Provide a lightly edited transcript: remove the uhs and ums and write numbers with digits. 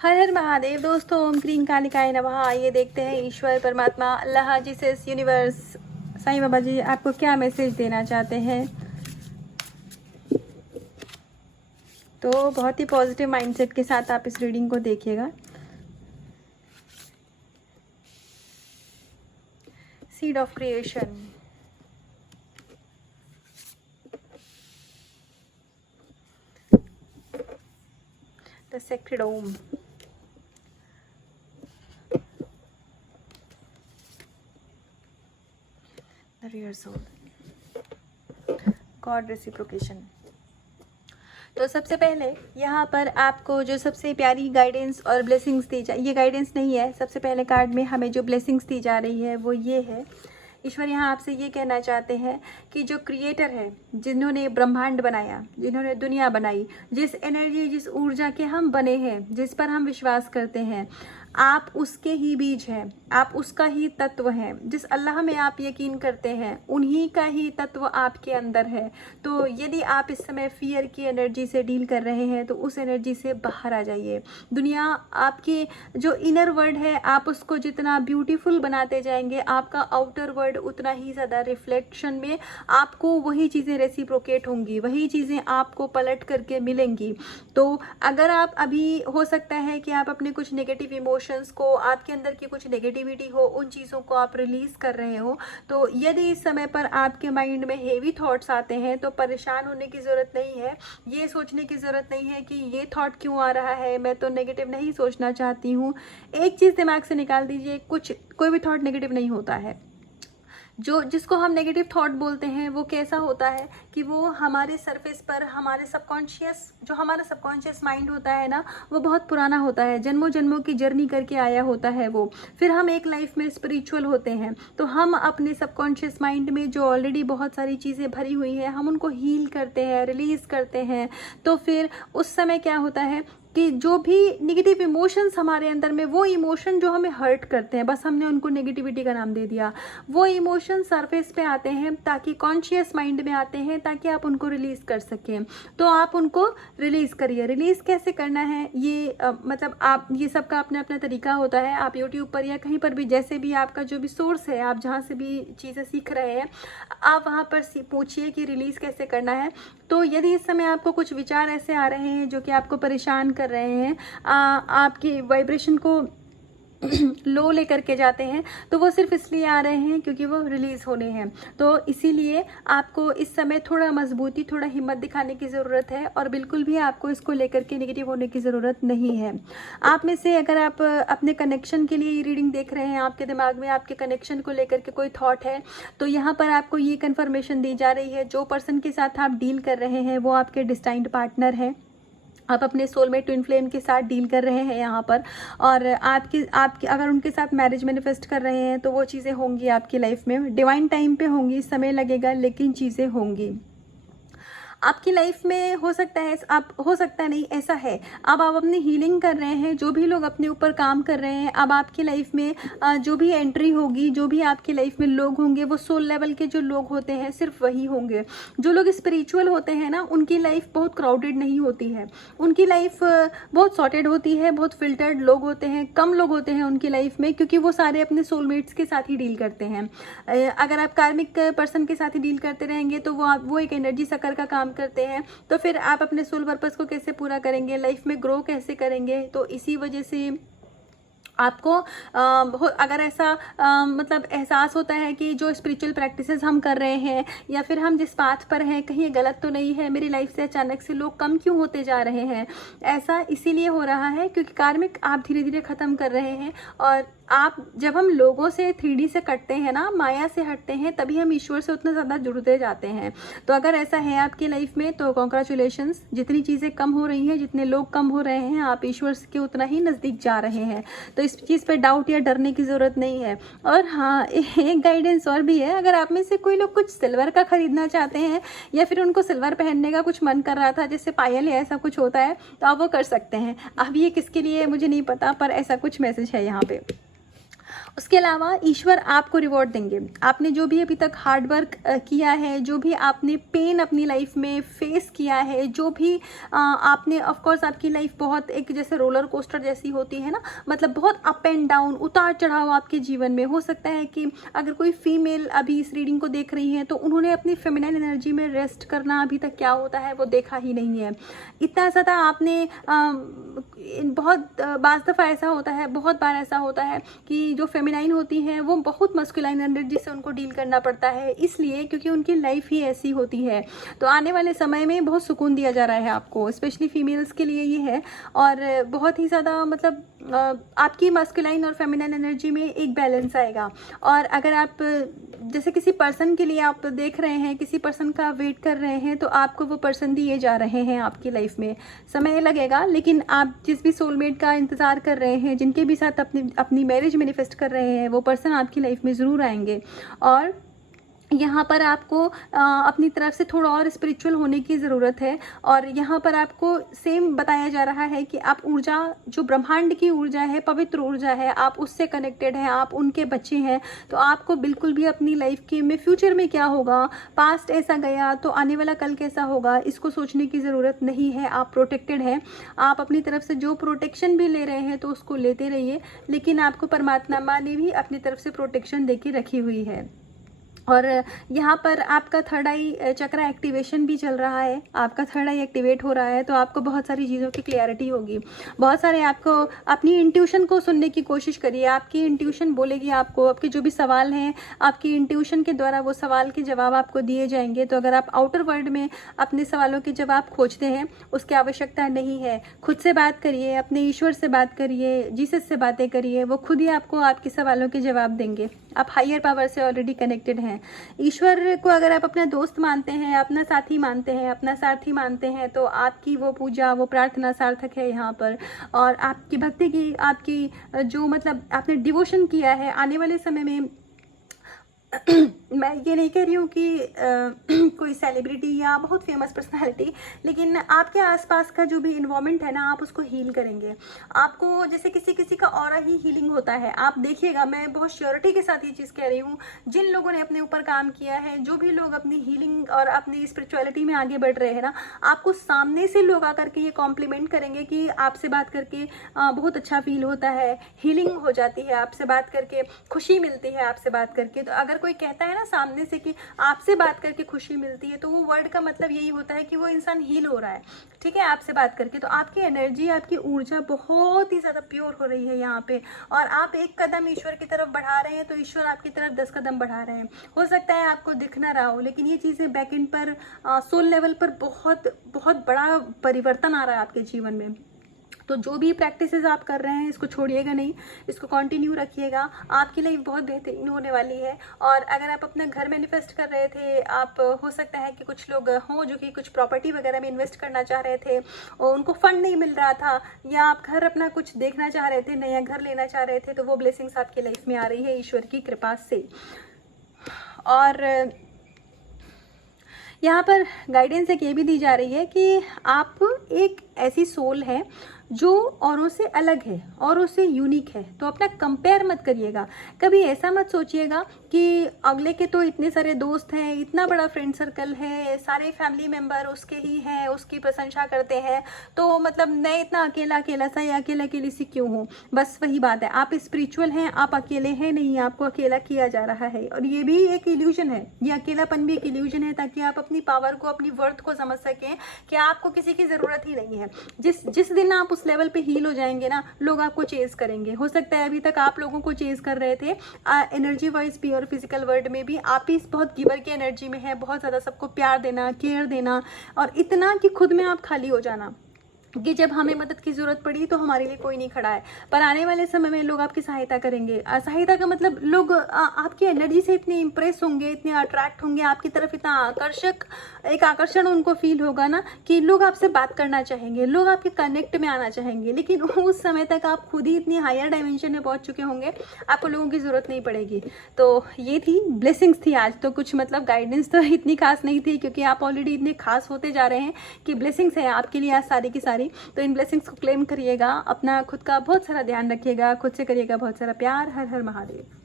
हर हर महादेव दोस्तों, ओम क्रीम कालिकाय नमः। आइए देखते हैं ईश्वर परमात्मा अल्लाह जीसस यूनिवर्स साईं बाबा जी आपको क्या मैसेज देना चाहते हैं। तो बहुत ही पॉजिटिव माइंडसेट के साथ आप इस रीडिंग को देखिएगा। Seed of creation, the sacred Om, the real soul, god reciprocation. तो सबसे पहले यहाँ पर आपको जो सबसे प्यारी गाइडेंस और ब्लेसिंग्स दी जा, ये गाइडेंस नहीं है, सबसे पहले कार्ड में हमें जो ब्लेसिंग्स दी जा रही है वो ये है। ईश्वर यहाँ आपसे ये कहना चाहते हैं कि जो क्रिएटर है, जिन्होंने ब्रह्मांड बनाया, जिन्होंने दुनिया बनाई, जिस एनर्जी जिस ऊर्जा के हम बने हैं, जिस पर हम विश्वास करते हैं, आप उसके ही बीज हैं, आप उसका ही तत्व हैं। जिस अल्लाह में आप यकीन करते हैं उन्हीं का ही तत्व आपके अंदर है। तो यदि आप इस समय फियर की एनर्जी से डील कर रहे हैं तो उस एनर्जी से बाहर आ जाइए। दुनिया आपके जो इनर वर्ल्ड है, आप उसको जितना ब्यूटीफुल बनाते जाएंगे, आपका आउटर वर्ल्ड उतना ही ज़्यादा रिफ्लेक्शन में आपको वही चीज़ें रेसिप्रोकेट होंगी, वही चीज़ें आपको पलट करके मिलेंगी। तो अगर आप अभी, हो सकता है कि आप अपने कुछ नेगेटिव इमोशंस को, आपके अंदर की कुछ नेगेटिविटी हो, उन चीज़ों को आप रिलीज कर रहे हो, तो यदि इस समय पर आपके माइंड में हेवी थॉट्स आते हैं तो परेशान होने की ज़रूरत नहीं है। ये सोचने की ज़रूरत नहीं है कि ये थॉट क्यों आ रहा है, मैं तो नेगेटिव नहीं सोचना चाहती हूँ। एक चीज़ दिमाग से निकाल दीजिए, कोई भी थॉट नेगेटिव नहीं होता है। जिसको हम नेगेटिव थॉट बोलते हैं वो कैसा होता है कि वो हमारे सरफेस पर, हमारे हमारा सबकॉन्शियस माइंड होता है ना, वो बहुत पुराना होता है, जन्मों जन्मों की जर्नी करके आया होता है वो। फिर हम एक लाइफ में स्पिरिचुअल होते हैं तो हम अपने सबकॉन्शियस माइंड में जो ऑलरेडी बहुत सारी चीज़ें भरी हुई हैं, हम उनको हील करते हैं, रिलीज करते हैं। तो फिर उस समय क्या होता है कि जो भी निगेटिव इमोशंस हमारे अंदर में, वो इमोशन जो हमें हर्ट करते हैं, बस हमने उनको नेगेटिविटी का नाम दे दिया, वो इमोशन सरफेस पे आते हैं, ताकि कॉन्शियस माइंड में आते हैं, ताकि आप उनको रिलीज कर सकें। तो आप उनको रिलीज करिए। रिलीज कैसे करना है ये मतलब आप, ये सबका अपना अपना तरीका होता है। आप यूट्यूब पर या कहीं पर भी, जैसे भी आपका जो भी सोर्स है, आप जहाँ से भी चीज़ें सीख रहे हैं, आप वहाँ पर पूछिए कि रिलीज कैसे करना है। तो यदि इस समय आपको कुछ विचार ऐसे आ रहे हैं जो कि आपको परेशान कर रहे हैं, आपकी वाइब्रेशन को लो लेकर के जाते हैं, तो वो सिर्फ इसलिए आ रहे हैं क्योंकि वो रिलीज़ होने हैं। तो इसीलिए आपको इस समय थोड़ा मजबूती, थोड़ा हिम्मत दिखाने की ज़रूरत है, और बिल्कुल भी आपको इसको लेकर के नेगेटिव होने की ज़रूरत नहीं है। आप में से अगर आप अपने कनेक्शन के लिए ये रीडिंग देख रहे हैं, आपके दिमाग में आपके कनेक्शन को लेकर के कोई थॉट है, तो यहाँ पर आपको ये कन्फर्मेशन दी जा रही है, जो पर्सन के साथ आप डील कर रहे हैं वो आपके डिस्टाइंड पार्टनर है। आप अपने सोलमेट ट्विन फ्लेम के साथ डील कर रहे हैं यहाँ पर, और आपकी अगर उनके साथ मैरिज मैनिफेस्ट कर रहे हैं तो वो चीज़ें होंगी आपकी लाइफ में, डिवाइन टाइम पे होंगी, समय लगेगा लेकिन चीज़ें होंगी आपकी लाइफ में। हो सकता है, आप, हो सकता नहीं, ऐसा है, अब आप अपनी हीलिंग कर रहे हैं, जो भी लोग अपने ऊपर काम कर रहे हैं, अब आपकी लाइफ में जो भी एंट्री होगी, जो भी आपकी लाइफ में लोग होंगे, वो सोल लेवल के जो लोग होते हैं सिर्फ वही होंगे। जो लोग स्पिरिचुअल होते हैं ना, उनकी लाइफ बहुत क्राउडेड नहीं होती है, उनकी लाइफ बहुत सॉर्टेड होती है, बहुत फिल्टर्ड लोग होते हैं, कम लोग होते हैं उनकी लाइफ में, क्योंकि वो सारे अपने सोलमेट्स के साथ ही डील करते हैं। अगर आप कार्मिक पर्सन के साथ ही डील करते रहेंगे तो वो एक एनर्जी सकर का काम करते हैं, तो फिर आप अपने सोल पर्पस को कैसे पूरा करेंगे, लाइफ में ग्रो कैसे करेंगे। तो इसी वजह से आपको अगर ऐसा मतलब एहसास होता है कि जो स्पिरिचुअल प्रैक्टिसेस हम कर रहे हैं, या फिर हम जिस पाथ पर हैं, कहीं गलत तो नहीं है, मेरी लाइफ से अचानक से लोग कम क्यों होते जा रहे हैं, ऐसा इसीलिए हो रहा है क्योंकि कार्मिक आप धीरे धीरे ख़त्म कर रहे हैं। और आप, जब हम लोगों से 3D से कटते हैं ना, माया से हटते हैं, तभी हम ईश्वर से उतना ज़्यादा जुड़ते जाते हैं। तो अगर ऐसा है आपकी लाइफ में तो कॉन्ग्रेचुलेशंस, जितनी चीज़ें कम हो रही हैं, जितने लोग कम हो रहे हैं, आप ईश्वर के उतना ही नज़दीक जा रहे हैं। तो इस चीज़ पे डाउट या डरने की ज़रूरत नहीं है। और हाँ, एक गाइडेंस और भी है, अगर आप में से कोई लोग कुछ सिल्वर का खरीदना चाहते हैं, या फिर उनको सिल्वर पहनने का कुछ मन कर रहा था, जैसे पायल या ऐसा कुछ होता है, तो आप वो कर सकते हैं। अब ये किसके लिए मुझे नहीं पता, पर ऐसा कुछ मैसेज है यहाँ पे। उसके अलावा ईश्वर आपको रिवॉर्ड देंगे। आपने जो भी अभी तक हार्ड वर्क किया है, जो भी आपने पेन अपनी लाइफ में फेस किया है, जो भी आपने, ऑफ कोर्स आपकी लाइफ बहुत एक जैसे रोलर कोस्टर जैसी होती है ना, मतलब बहुत अप एंड डाउन, उतार चढ़ाव आपके जीवन में हो सकता है कि अगर कोई फीमेल अभी इस रीडिंग को देख रही है तो उन्होंने अपनी फेमिनाइन एनर्जी में रेस्ट करना अभी तक क्या होता है वो देखा ही नहीं है। इतना ज़्यादा आपने बहुत बार दफ़ा ऐसा होता है, बहुत बार ऐसा होता है कि जो फेमिनाइन होती हैं वो बहुत मस्कुलाइन एनर्जी से उनको डील करना पड़ता है, इसलिए क्योंकि उनकी लाइफ ही ऐसी होती है। तो आने वाले समय में बहुत सुकून दिया जा रहा है आपको, स्पेशली फीमेल्स के लिए ये है। और बहुत ही ज़्यादा मतलब आपकी मस्कुलाइन और फेमिनाइन एनर्जी में एक बैलेंस आएगा। और अगर आप जैसे किसी पर्सन के लिए आप देख रहे हैं, किसी पर्सन का वेट कर रहे हैं, तो आपको वो पर्सन दिए जा रहे हैं आपकी लाइफ में। समय लगेगा, लेकिन आप जिस भी सोलमेट का इंतज़ार कर रहे हैं, जिनके भी साथ अपनी मैरिज मैनिफेस्ट कर रहे हैं, वो पर्सन आपकी लाइफ में ज़रूर आएंगे। और यहाँ पर आपको अपनी तरफ से थोड़ा और स्पिरिचुअल होने की ज़रूरत है। और यहाँ पर आपको सेम बताया जा रहा है कि आप ऊर्जा, जो ब्रह्मांड की ऊर्जा है, पवित्र ऊर्जा है, आप उससे कनेक्टेड हैं, आप उनके बच्चे हैं। तो आपको बिल्कुल भी अपनी लाइफ के में फ्यूचर में क्या होगा, पास्ट ऐसा गया तो आने वाला कल कैसा होगा, इसको सोचने की ज़रूरत नहीं है। आप प्रोटेक्टेड हैं। आप अपनी तरफ से जो प्रोटेक्शन भी ले रहे हैं तो उसको लेते रहिए, लेकिन आपको परमात्मा ने भी अपनी तरफ से प्रोटेक्शन दे के रखी हुई है। और यहाँ पर आपका थर्ड आई चक्र एक्टिवेशन भी चल रहा है, आपका थर्ड आई एक्टिवेट हो रहा है। तो आपको बहुत सारी चीज़ों की क्लैरिटी होगी। बहुत सारे आपको अपनी इंट्यूशन को सुनने की कोशिश करिए। आपकी इंट्यूशन बोलेगी आपको, आपके जो भी सवाल हैं, आपकी इंट्यूशन के द्वारा वो सवाल के जवाब आपको दिए जाएंगे। तो अगर आप आउटर वर्ल्ड में अपने सवालों के जवाब खोजते हैं, उसकी आवश्यकता नहीं है। खुद से बात करिए, अपने ईश्वर से बात करिए, जीसस से बातें करिए, वो खुद ही आपको आपके सवालों के जवाब देंगे। आप हायर पावर से ऑलरेडी कनेक्टेड हैं। ईश्वर को अगर आप अपना दोस्त मानते हैं, अपना साथी मानते हैं, अपना सारथी मानते हैं, तो आपकी वो पूजा, वो प्रार्थना सार्थक है यहाँ पर। और आपकी भक्ति की, आपकी जो मतलब आपने डिवोशन किया है, आने वाले समय में मैं ये नहीं कह रही हूँ कि कोई सेलिब्रिटी या बहुत फेमस पर्सनालिटी, लेकिन आपके आसपास का जो भी इन्वायरमेंट है ना, आप उसको हील करेंगे। आपको जैसे किसी किसी का ऑरा ही हीलिंग होता है। आप देखिएगा, मैं बहुत श्योरिटी के साथ ये चीज़ कह रही हूँ, जिन लोगों ने अपने ऊपर काम किया है, जो भी लोग अपनी हीलिंग और अपनी स्पिरिचुअलिटी में आगे बढ़ रहे हैं ना, आपको सामने से लोग आकर के ये कॉम्प्लीमेंट करेंगे कि आपसे बात करके बहुत अच्छा फील होता है, हीलिंग हो जाती है आपसे बात करके, खुशी मिलती है आपसे बात करके। तो अगर कोई कहता है ना सामने से कि आपसे बात करके खुशी मिलती है, तो वो वर्ड का मतलब यही होता है कि वो इंसान हील हो रहा है, ठीक है, आपसे बात करके। तो आपकी एनर्जी, आपकी ऊर्जा बहुत ही ज़्यादा प्योर हो रही है यहाँ पे। और आप एक कदम ईश्वर की तरफ बढ़ा रहे हैं, तो ईश्वर आपकी तरफ 10 कदम बढ़ा रहे हैं। हो सकता है आपको दिख ना रहा हो, लेकिन ये चीज़ें बैक एंड पर, सोल लेवल पर बहुत बहुत बड़ा परिवर्तन आ रहा है आपके जीवन में। तो जो भी प्रैक्टिसेस आप कर रहे हैं, इसको छोड़िएगा नहीं, इसको कंटिन्यू रखिएगा। आपकी लाइफ बहुत बेहतरीन होने वाली है। और अगर आप अपना घर मैनिफेस्ट कर रहे थे, आप हो सकता है कि कुछ लोग हों जो कि कुछ प्रॉपर्टी वगैरह में इन्वेस्ट करना चाह रहे थे और उनको फंड नहीं मिल रहा था, या आप घर अपना कुछ देखना चाह रहे थे, नया घर लेना चाह रहे थे, तो वो ब्लेसिंग्स आपकी लाइफ में आ रही है ईश्वर की कृपा से। और यहाँ पर गाइडेंस एक ये भी दी जा रही है कि आप एक ऐसी सोल है जो औरों से अलग है, औरों से यूनिक है। तो अपना कंपेयर मत करिएगा। कभी ऐसा मत सोचिएगा कि अगले के तो इतने सारे दोस्त हैं, इतना बड़ा फ्रेंड सर्कल है, सारे फैमिली मेम्बर उसके ही हैं, उसकी प्रशंसा करते हैं, तो मतलब मैं इतना अकेला अकेला सा या अकेला अकेली सी क्यों हूँ। बस वही बात है, आप स्पिरिचुअल हैं, आप अकेले हैं नहीं, आपको अकेला किया जा रहा है। और ये भी एक इल्यूजन है, ये अकेलापन भी एक इल्यूजन है, ताकि आप अपनी पावर को, अपनी वर्थ को समझ सकें कि आपको किसी की ज़रूरत ही नहीं है। जिस दिन आप उस लेवल पे हील हो जाएंगे ना, लोग आपको चेज करेंगे। हो सकता है अभी तक आप लोगों को चेज कर रहे थे एनर्जी वाइज भी और फिजिकल वर्ल्ड में भी। आप ही बहुत गिवर की एनर्जी में है, बहुत ज़्यादा सबको प्यार देना, केयर देना, और इतना कि खुद में आप खाली हो जाना कि जब हमें मदद की ज़रूरत पड़ी तो हमारे लिए कोई नहीं खड़ा है। पर आने वाले समय में लोग आपकी सहायता करेंगे। सहायता का मतलब लोग आपकी एनर्जी से इतने इम्प्रेस होंगे, इतने अट्रैक्ट होंगे आपकी तरफ, इतना एक आकर्षण उनको फील होगा ना कि लोग आपसे बात करना चाहेंगे, लोग आपके कनेक्ट में आना चाहेंगे। लेकिन उस समय तक आप खुद ही इतनी हायर डायमेंशन में पहुंच चुके होंगे, आपको लोगों की ज़रूरत नहीं पड़ेगी। तो ये थी ब्लेसिंग्स थी आज। तो कुछ मतलब गाइडेंस तो इतनी खास नहीं थी, क्योंकि आप ऑलरेडी इतने खास होते जा रहे हैं कि ब्लेसिंग्स है आपके लिए आज सारी की सारी। रही। तो इन ब्लेसिंग्स को क्लेम करिएगा, अपना खुद का बहुत सारा ध्यान रखिएगा, खुद से करिएगा बहुत सारा प्यार। हर हर महादेव।